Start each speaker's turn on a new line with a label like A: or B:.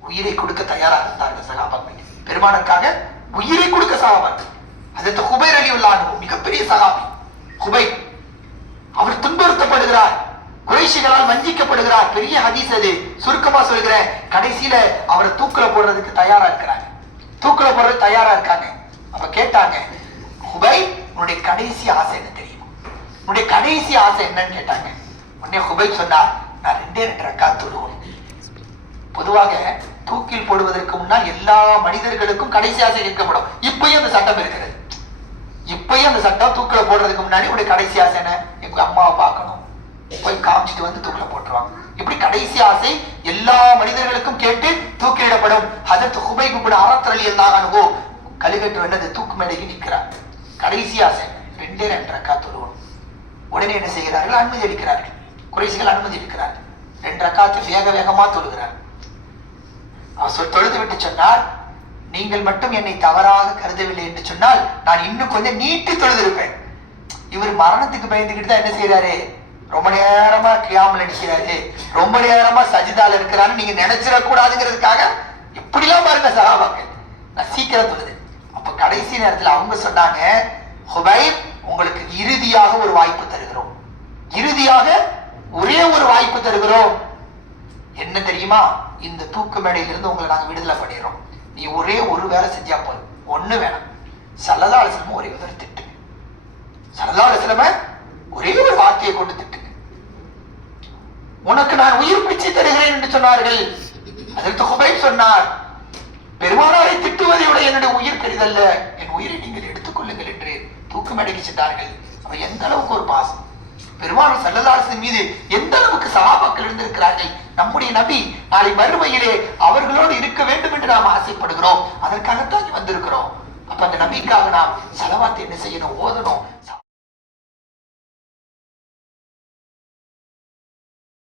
A: உயிரை கொடுக்க தயாராக இருந்தார்கள் சகாபாக்கள். பெருமானுக்காக உயிரை கொடுக்க சகாபாக்கள். அதற்கு குபை அலி அல்லாஹு மிகப்பெரிய சகாபி. குபை அவர் துன்புறுத்தப்படுகிறார். குறைஷிகளால் வஞ்சிக்கப்படுகிறார். பெரிய ஹதீஸ் அது. சுருக்கமா சொல்கிறேன். கடைசியில அவரை தூக்கில போடுறதுக்கு தயாரா இருக்கிறாங்க. தூக்குல போடுறது தயாரா இருக்காங்க. அப்ப கேட்டாங்க ஹுபை உன்னுடைய கடைசி ஆசை என்ன தெரியுமா? உன்னுடைய கடைசி ஆசை என்னன்னு கேட்டாங்க. உடனே ஹுபை சொன்னார் நான் ரெண்டே ரெண்டு ரக்கா தொழுவோம் பொதுவாக தூக்கில் போடுவதற்கு முன்னால் எல்லா மனிதர்களுக்கும் கடைசி ஆசை கேட்கப்படும் இப்பயும் அந்த சட்டம் இருக்கிறது இப்பயும் அந்த சட்டம் தூக்கில போடுறதுக்கு முன்னாடி உடைய கடைசி ஆசை என்ன? எங்க அம்மாவை பார்க்கணும். போய் காமிச்சிட்டு வந்து தூக்கில போட்டுருவாங்க. இப்படி கடைசி ஆசை எல்லா மனிதர்களுக்கும் கேட்டு தூக்கிலிடப்படும். அதற்கு குபை குப்பிட அறத்தரளி எல்லாகனுவோ கழுகட்டு என்னது தூக்கு மேடைக்கு நிற்கிறார். கடைசி ஆசை ரெண்டே ரெண்டு ரக்கா தொழுவணும் உடனே என்ன செய்கிறார்கள்? அனுமதி அளிக்கிறார்கள். குறைசிகள் அனுமதி அளிக்கிறார்கள். ரெண்டு ரக்காத்து வேக வேகமா தொழுகிறார் சொல் சொன்னார் நீங்கள் மட்டும் என்னை தவறாக கருதவில்லை என்று சொன்னால் நான் இன்னும் கொஞ்சம் நீட்டி தொழுதிருப்பேன். இவர் மரணத்துக்கு பயந்துக்கிட்டு தான் என்ன செய்யறாரு ரொம்ப நேரமா கியாமல் நினைக்கிறாரு ரொம்ப நேரமா சஜிதால இருக்கிறாரு நீங்க நினைச்சிடக்கூடாதுங்கிறதுக்காக இப்படிலாம் பாருங்க சகாபாக்கள். நான் சீக்கிரம் தொழுது அப்ப கடைசி நேரத்துல அவங்க சொன்னாங்க ஹுபைப் உங்களுக்கு இறுதியாக ஒரு வாய்ப்பு தருகிறோம். இறுதியாக ஒரே ஒரு வாய்ப்பு தருகிறோம். என்ன தெரியுமா? இந்த தூக்கு மேடையிலிருந்து உங்களை நாங்க விடுதலை பண்ணிடுறோம். நீ ஒரே ஒரு வேலை செஞ்சா போதும். ஒண்ணு வேணாம். சல்லதா அலிஸ்லமும் ஒரே ஒரு திட்டு சல்லதா அலிஸ்லம ஒரே ஒரு வார்த்தையை கொண்டு திட்டுங்க உனக்கு நான் உயிர் பிச்சை தருகிறேன் என்று சொன்னார்கள். அதற்கு ஹுபைப் சொன்னார் பெருமானாரை திட்டுவதையோட என்னுடைய உயிர் பெரிதல்ல என் உயிரை நீங்கள் எடுத்துக்கொள்ளுங்கள் என்று தூக்கு மேடைக்கு சென்றார்கள். அவர் எந்த அளவுக்கு ஒரு பாசம்? பெருமாள் சல்லல்லாசின் மீது எந்த அளவுக்கு சகாபாக்கள் இருந்திருக்கிறார்கள்? நம்முடைய நபி நாளை மறுமையிலே அவர்களோடு இருக்க வேண்டும் என்று நாம் ஆசைப்படுகிறோம். அதற்காகத்தான் வந்திருக்கிறோம். அப்ப அந்த நபிக்காக நாம் செலவாத்தை என்ன செய்யணும் ஓதணும்